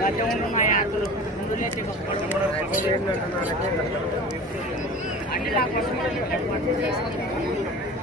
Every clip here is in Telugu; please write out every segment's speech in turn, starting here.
గతంలో యాత్రలు ముందులే అంటే నా కోసం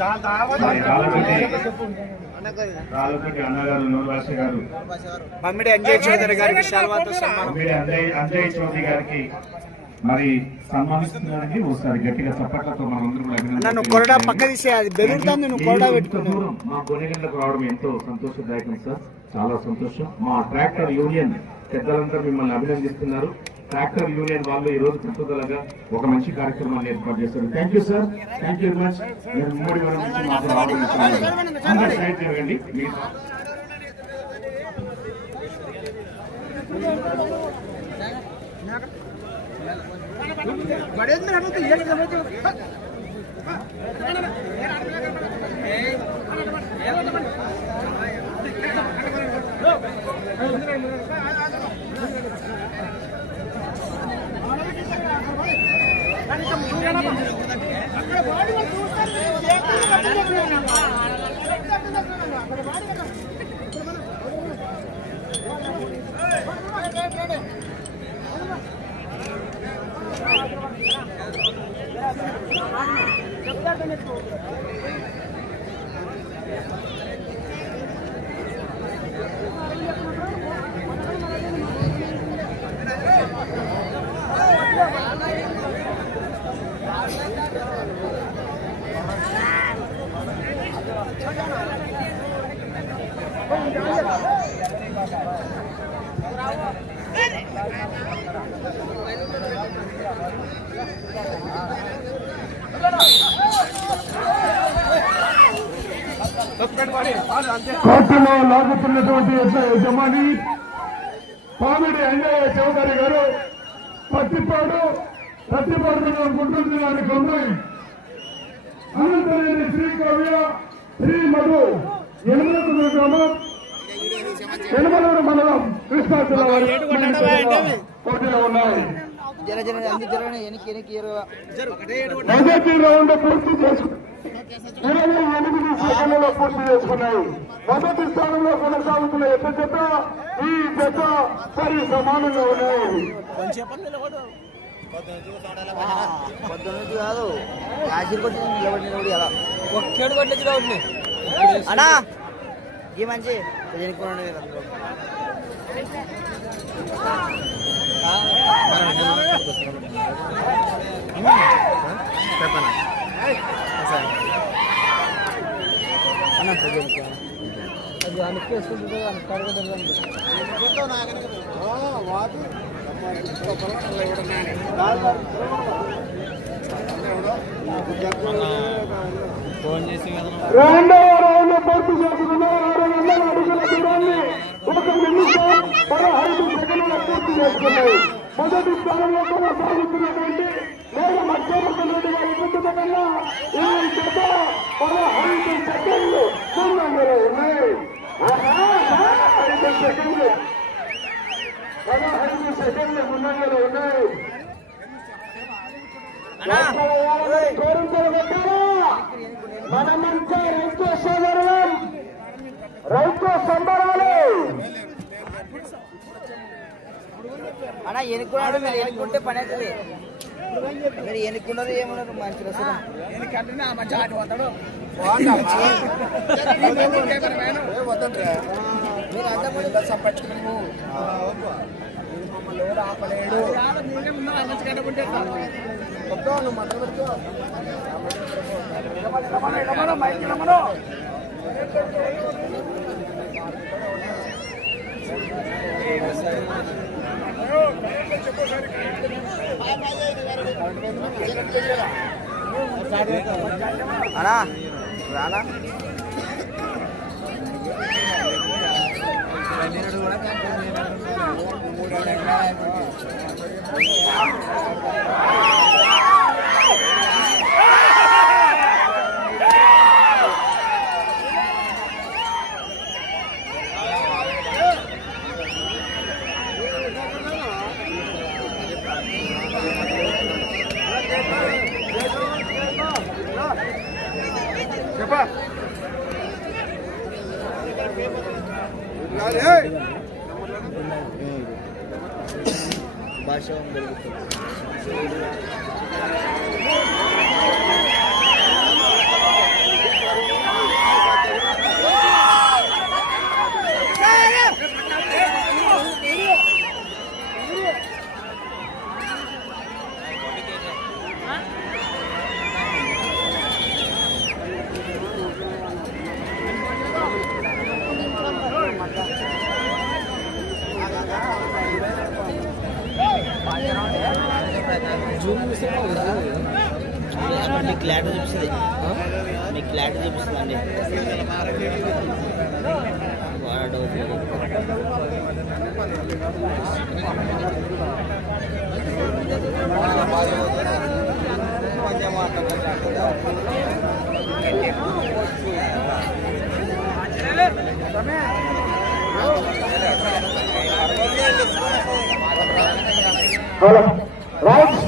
రాళ్ళపల్లి రాళ్ళపల్లి అన్నగారు నూరుభాష గారు. మమ్మిడి అంజయ్ చౌదరి గారికి శాల్వాతో సన్మానం. మీరు అంజయ్ అంజయ్ చౌదరి గారికి మరి సన్మానిస్తున్నారని ఒకసారి గట్టిగా చప్పట్లతో మనందరూ నన్ను కొరడా పక్క తీసే అది బెదురుతుంది నువ్వు కొరడా దూరం మా కొనిగండ్లకు రావడం ఎంతో సంతోషదాయకం సార్. చాలా సంతోషం. మా ట్రాక్టర్ యూనియన్ పెద్దలంతా మిమ్మల్ని అభినందిస్తున్నారు. ట్రాక్టర్ యూనియన్ వాళ్ళు ఈ రోజు పట్టుదలగా ఒక మంచి కార్యక్రమాన్ని ఏర్పాటు చేశారు thank you sir thank you very much నేను మూడు వేల నుంచి మాకు రావడం ఇష్టం సైడ్ తిరగండి మీరు కోర్టులో లాగుతున్నటువంటి యజ- యజమాని పామిడి అంజయ్య చౌదరి గారు పత్తిపాడు పత్తిపాడు గుంటూరు వారికి ఉన్నాయి అనంతరేని శ్రీ కవ్య శ్రీ మధు ఎనిమిది గ్రామం ఎనమలూరు మండలం కృష్ణా జిల్లా పోటీలో ఉన్నాయి. జర జర అన్ని జర ఎనికి ఎనికి ఇరవై. మొదటి రౌండ్ పూర్తి చేసుకున్నారు ఇరవై ఎనిమిది సెకండ్లలో పూర్తి చేసుకున్నాయి. మొదటి స్థానంలో కొనసాగుతున్న ఎట్ల జత ఈ జత సరి సమానంగా ఉన్నాయి. కాదు. ఒక్కడు అన్నా ఈ మంచి ఎనుకోండి రెండవ రౌండ్ పూర్తి చేసుకున్న ఆరు వందల అడుగుల దూరాన్ని ఒక నిమిషం పదహైదు సెకండ్ల పూర్తి చేసుకున్నాయి మొదటి స్థానంలో కొనసాగుతున్నటువంటి నేను మధ్యవర్తి రెడ్డి ముందుకు కన్నా ఈ జత పదహైదు సెకండ్లు ముందంజలో ఉన్నాయి ఆహా, ఐదు సెకండ్లు పదహైదు సెకండ్లు ముందంజలో ఉన్నాయి మనమంతా రైతు సోదరులం రైతు సంబరాలు అన్నా ఎనుకున్నాడు మీరు ఎనుకుంటే పని అవుతుంది మీరు ఎనుకున్నారు ఏమన్నారు మంచి సంపచ్చుకున్నాము మమ్మల్ని ఆపలేడు. కూడా రైట్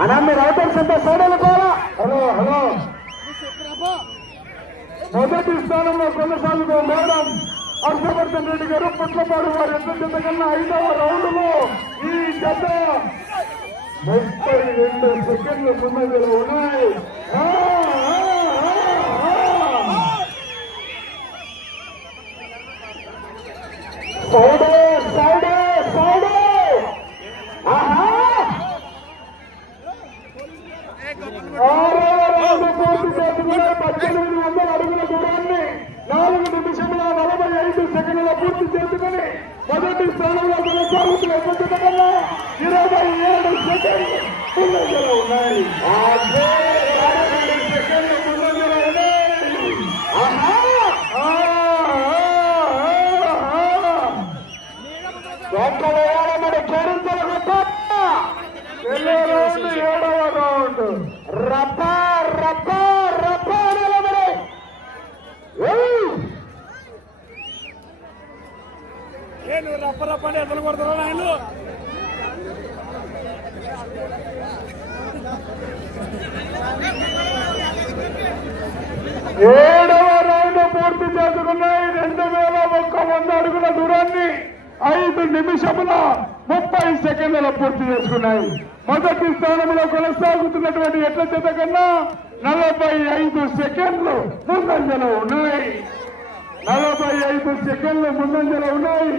అన్నా మీరు రైటర్స్ అంతా సైడ్ వెళ్ళిపోవాలా హలో హలో మొదటి స్థానంలో కొనసాగుతూ మేడం హర్షవర్ధన్ రెడ్డి గారు పుట్లపాడు వారి ఎంత జత కన్నా ఐదవ రౌండ్లో ఈ జత ముప్పై రెండు సెకండ్లు ముందంజలో ఉన్నాయి ఆ, ఆ, ఆ, ఆ. సైడే సైడే సైడే ఆహా ఆరో రౌండ్ పూర్తి చేసుకునే పద్దెనిమిది వందల అడుగుల దూరాన్ని నాలుగు నిమిషముల నలభై ఐదు సెకండ్ల పూర్తి చేసుకుని మొదటి స్థానంలో కొనసాగుతున్న ఎప్పటి కన్నా ఇరవై ఏడు సెకండ్లు ముందంజలో ఉన్నాయి అదే ఇరవై ఏడు సెకండ్లు ముందంజలో ఉన్నాయి ఆహా ఆ, ఆ, ఆ, ఆ. ఎక్కడ ఏడమని కేరింతలకు కొట్ట వెళ్ళే రౌండ్ ఏడవ రౌండ్ రప్ప రప్ప రప్ప నిలబడి ఏయ్! ఏడవ రౌండ్ పూర్తి చేసుకున్నాయి రెండు వేల ఒక్క వంద అడుగుల దూరాన్ని ఐదు నిమిషముల సెకండ్లలో పూర్తి చేసుకున్నాయి. మొదటి స్థానంలో కొనసాగుతున్నటువంటి ఎట్ల చేత కన్నా నలభై ఐదు సెకండ్లు ముందంజలో ఉన్నాయి. నలభై ఐదు సెకండ్లు ముందంజలో ఉన్నాయి.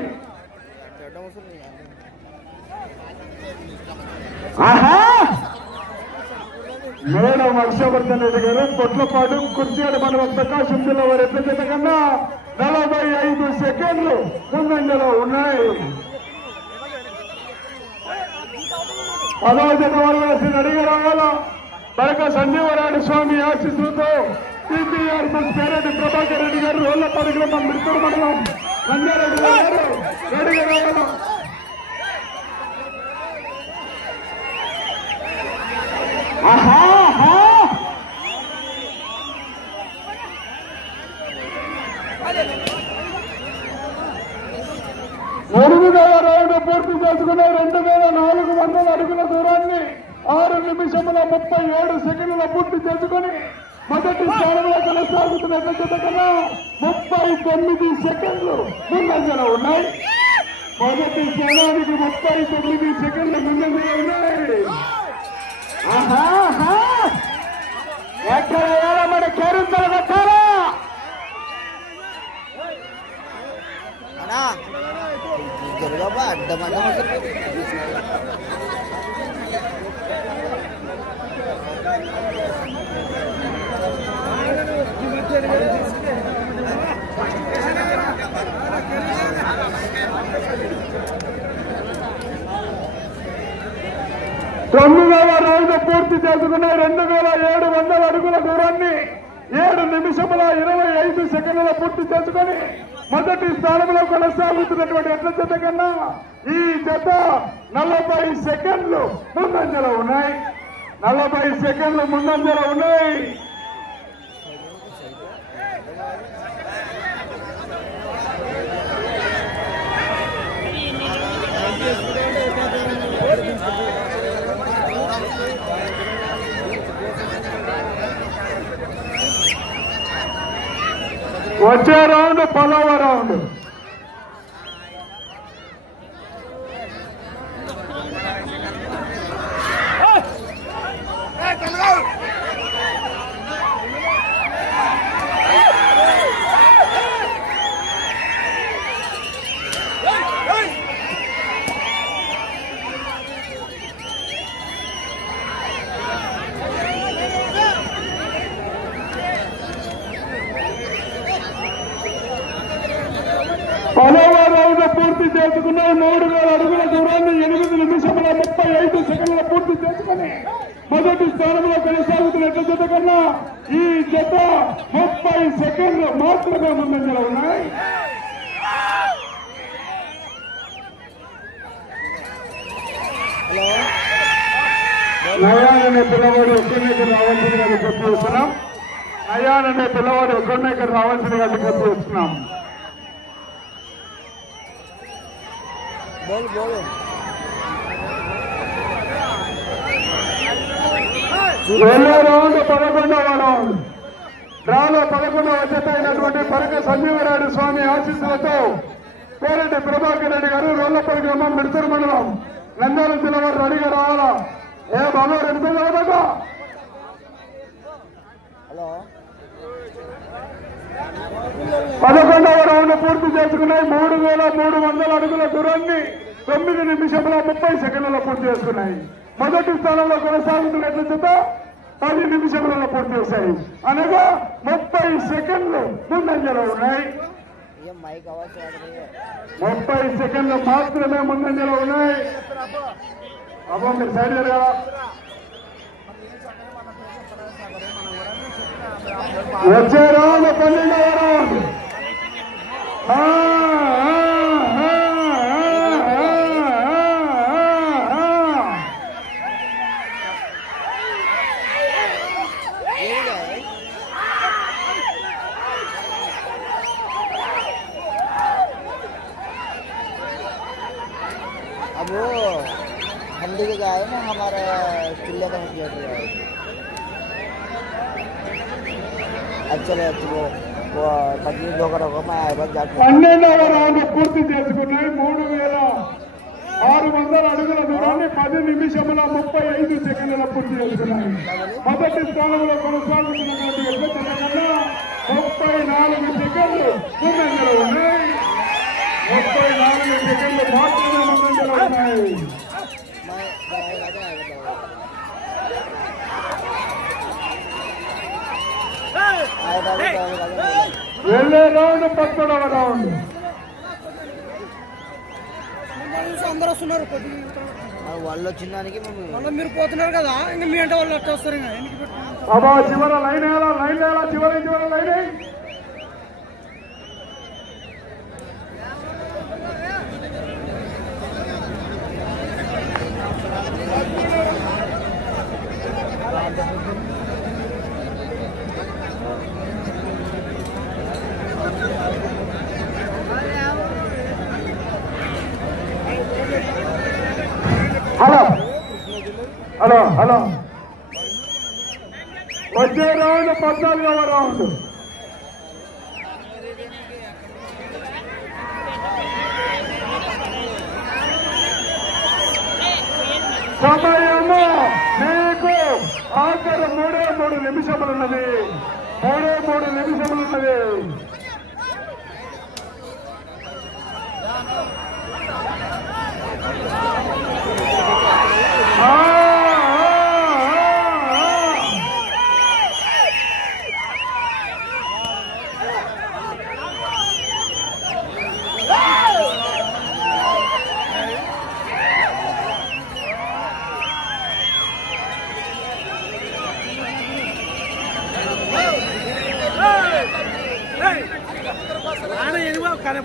ఆహా! మేడం హర్షవర్ధన్ రెడ్డి గారు పొట్లపాడు కుర్చేడు మండలం ప్రకాశం జిల్లా వారి ఎట్ల చేత కన్నా నలభై ఐదు సెకండ్లు ముందంజలో ఉన్నాయి. పదవ జత వల్ల అడిగి మరొక బరక స్వామి ఆశీస్సులతో టీపీఆర్ పేరెడ్డి ప్రభాకర్ రెడ్డి గారు రోడ్ల పరిగ్రమం మిడుతూరు మండలం రంగారెడ్డి గారు రెడీగా రావాలా? ఆహా ఆహా ఎనిమిదవ రౌండ్ పూర్తి చేసుకునే రెండు వేల నాలుగు వందల అడుగుల దూరాన్ని ఆరు నిమిషముల ముప్పై ఏడు సెకండ్ల పూర్తి చేసుకుని మొదటి స్థానంలో కొనసాగుతున్న జత కన్నా ముప్పై తొమ్మిది సెకండ్లు ముందంజలో ఉన్నాయి. మొదటి స్థానానికి ముప్పై తొమ్మిది సెకండ్లు ముందంజలో ఉన్నాయి. ఆహా ఆహా. ఎక్కడ ఏడమని కేరింతలు కొట్టారా అనా జరగబా అడ్డమండ తొమ్మిదవ రౌండ్ పూర్తి చేసుకున్న రెండు వేల ఏడు వందల అడుగుల దూరాన్ని ఏడు నిమిషముల ఇరవై ఐదు సెకండ్ల పూర్తి చేసుకొని మొదటి స్థానంలో కొనసాగుతున్నటువంటి ఎట్ల జత కన్నా ఈ జత నలభై సెకండ్లు ముందంజలో ఉన్నాయి. నలభై సెకండ్లు ముందంజలో ఉన్నాయి. వచ్చే రౌండ్ పదవ రౌండ్ పదవ రౌండ్ పూర్తి చేసుకున్న మూడు వేల అడుగుల దూరాన్ని ఎనిమిది నిమిషముల ముప్పై ఐదు సెకండ్ల పూర్తి చేసుకుని మొదటి స్థానంలో కొనసాగుతున్న ఎట్ల జత కన్నా ఈ జత ముప్పై సెకండ్లు మాత్రమే ముందంజలో ఉన్నాయి. నయాన్ అనే పిల్లవాడు ఒక్కరినైతే రావాల్సిందిగా విజ్ఞప్తి చేస్తున్నాం నయాన్ అనే పిల్లవాడు ఒక్కరినైతే రావాల్సిందిగా విజ్ఞప్తి చేస్తున్నాం రెండో రౌండ్ పదకొండవ రౌండ్ డ్రాలో పదకొండవ జత అయినటువంటి పరక సంజీవరాయుడు స్వామి ఆశీస్సులతో పేరెడ్డి ప్రభాకర్ రెడ్డి గారు రోళ్ళపల్లి గ్రామం మిడతరు మండలం నంద్యాల జిల్లా వారు రెడీగా రావాలా? ఏ బాబు రెండు హలో. పదకొండవ రౌండ్ పూర్తి చేసుకున్నాయి. మూడు వేల మూడు వందల అడుగుల దూరాన్ని తొమ్మిది నిమిషముల ముప్పై సెకండ్లలో పూర్తి చేసుకున్నాయి. మొదటి స్థానంలో కొనసాగుతున్నట్లు చేత పది నిమిషంలో పూర్తి చేశాయి అనగా ముప్పై సెకండ్లు ముందంజలో ఉన్నాయి. ముప్పై సెకండ్లు మాత్రమే ముందంజలో ఉన్నాయి. అబ్బా మీరు సైడ్ కదా వచ్చే రౌండ్ పన్నెండవ రౌండ్. चिल्ले का प्लेट है अच्छा चलो अच्छा वो वो पच्चीस दो करोगे मैं बस जाके పన్నెండవ రౌండ్ పూర్తి చేసుకున్నాయి మూడు వేల ఆరు వందల అడుగుల దూరాన్ని పది నిమిషముల ముప్పై ఐదు సెకండ్ల పూర్తి చేసుకున్నాయి మొదటి స్థానంలో కొనసాగుతున్నటువంటి ఎడ్ల జత కన్నా ముప్పై నాలుగు సెకండ్లు ముందంజలో ఉన్నాయి ముప్పై నాలుగు సెకండ్లు మాత్రమే ముందంజలో ఉన్నాయి వెళ్ళే రౌండ్ పద్దెడవ రౌండ్. అందరూ వస్తున్నారు వాళ్ళు వచ్చిందానికి మళ్ళీ మీరు పోతున్నారు కదా ఇంకా మీ అంటే వాళ్ళు వస్తారు ఇంకా చివర లైన్ లైన్ వేయాలా? చివరి చివర లైన్ వేయి. Hello hello hello. వచ్చే రౌండ్ పద్నాలుగవ రౌండ్. సమయము మీకు ఆఖరి మూడే మూడు నిమిషములున్నది. మూడే మూడు నిమిషములున్నది. Oh ఆ, ఆ, ఆ.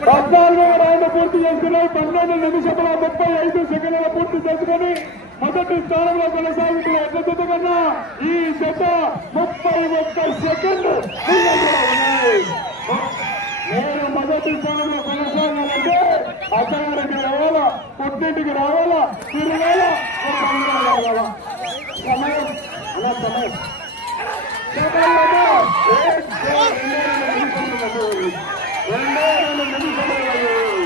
పద్నాలుగు రౌండ్ పూర్తి చేసుకున్నాయి పన్నెండు నిమిషముల ముప్పై ఐదు సెకండ్ల పూర్తి చేసుకుని మొదటి స్థానంలో కొనసాగుతున్న ఎట్ల జత కన్నా ఈ జత ముప్పై ఒక్క సెకండ్ నేను మొదటి స్థానంలో కొనసాగాలంటే అత్తగారికి రావాలా? పుట్టింటికి రావాలా? తిరగాలా? రావాలా సమయం అలా సమయం. రెండు ఏ రెండే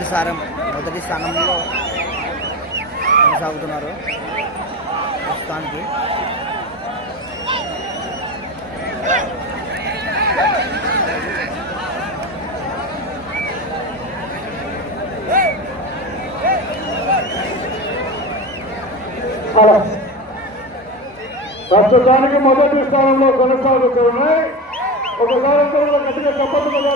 మొదటి స్థానం మొదటి స్థానంలో కొనసాగుతున్నారు ప్రస్తుతానికి. ప్రస్తుతానికి మొదటి స్థానంలో కొనసాగుతున్నాయి ఒకసారి అందరూ గట్టిగా చెప్పదు కదా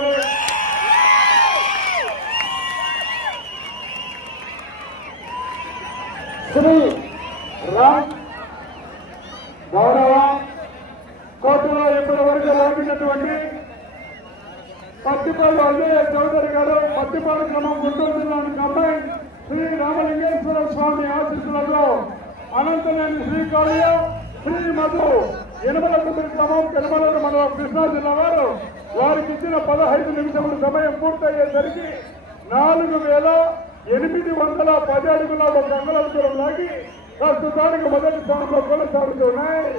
శ్రీ రామ్ గౌరవ కోర్టులో ఇప్పటి వరకు లాగినటువంటి పత్తిపాడు అజయ చౌదరి గారు పత్తిపాడు క్రమం గుంటూరు జిల్లా అమ్మాయి శ్రీ రామలింగేశ్వర స్వామి ఆశీస్సులతో అనంతనేని శ్రీకాళ్య శ్రీ మధు ఎనమల కుదిరి క్రమం ఎనమలూరు మండలం కృష్ణా జిల్లా వారు. వారికి ఇచ్చిన పదహైదు నిమిషముల సమయం పూర్తయ్యేసరికి నాలుగు వేల ఎనిమిది వందల పది అడుగుల ఒక అంగళం లాగి ప్రస్తుతానికి మొదటి స్థానంలో కొనసాగుతున్నాయి.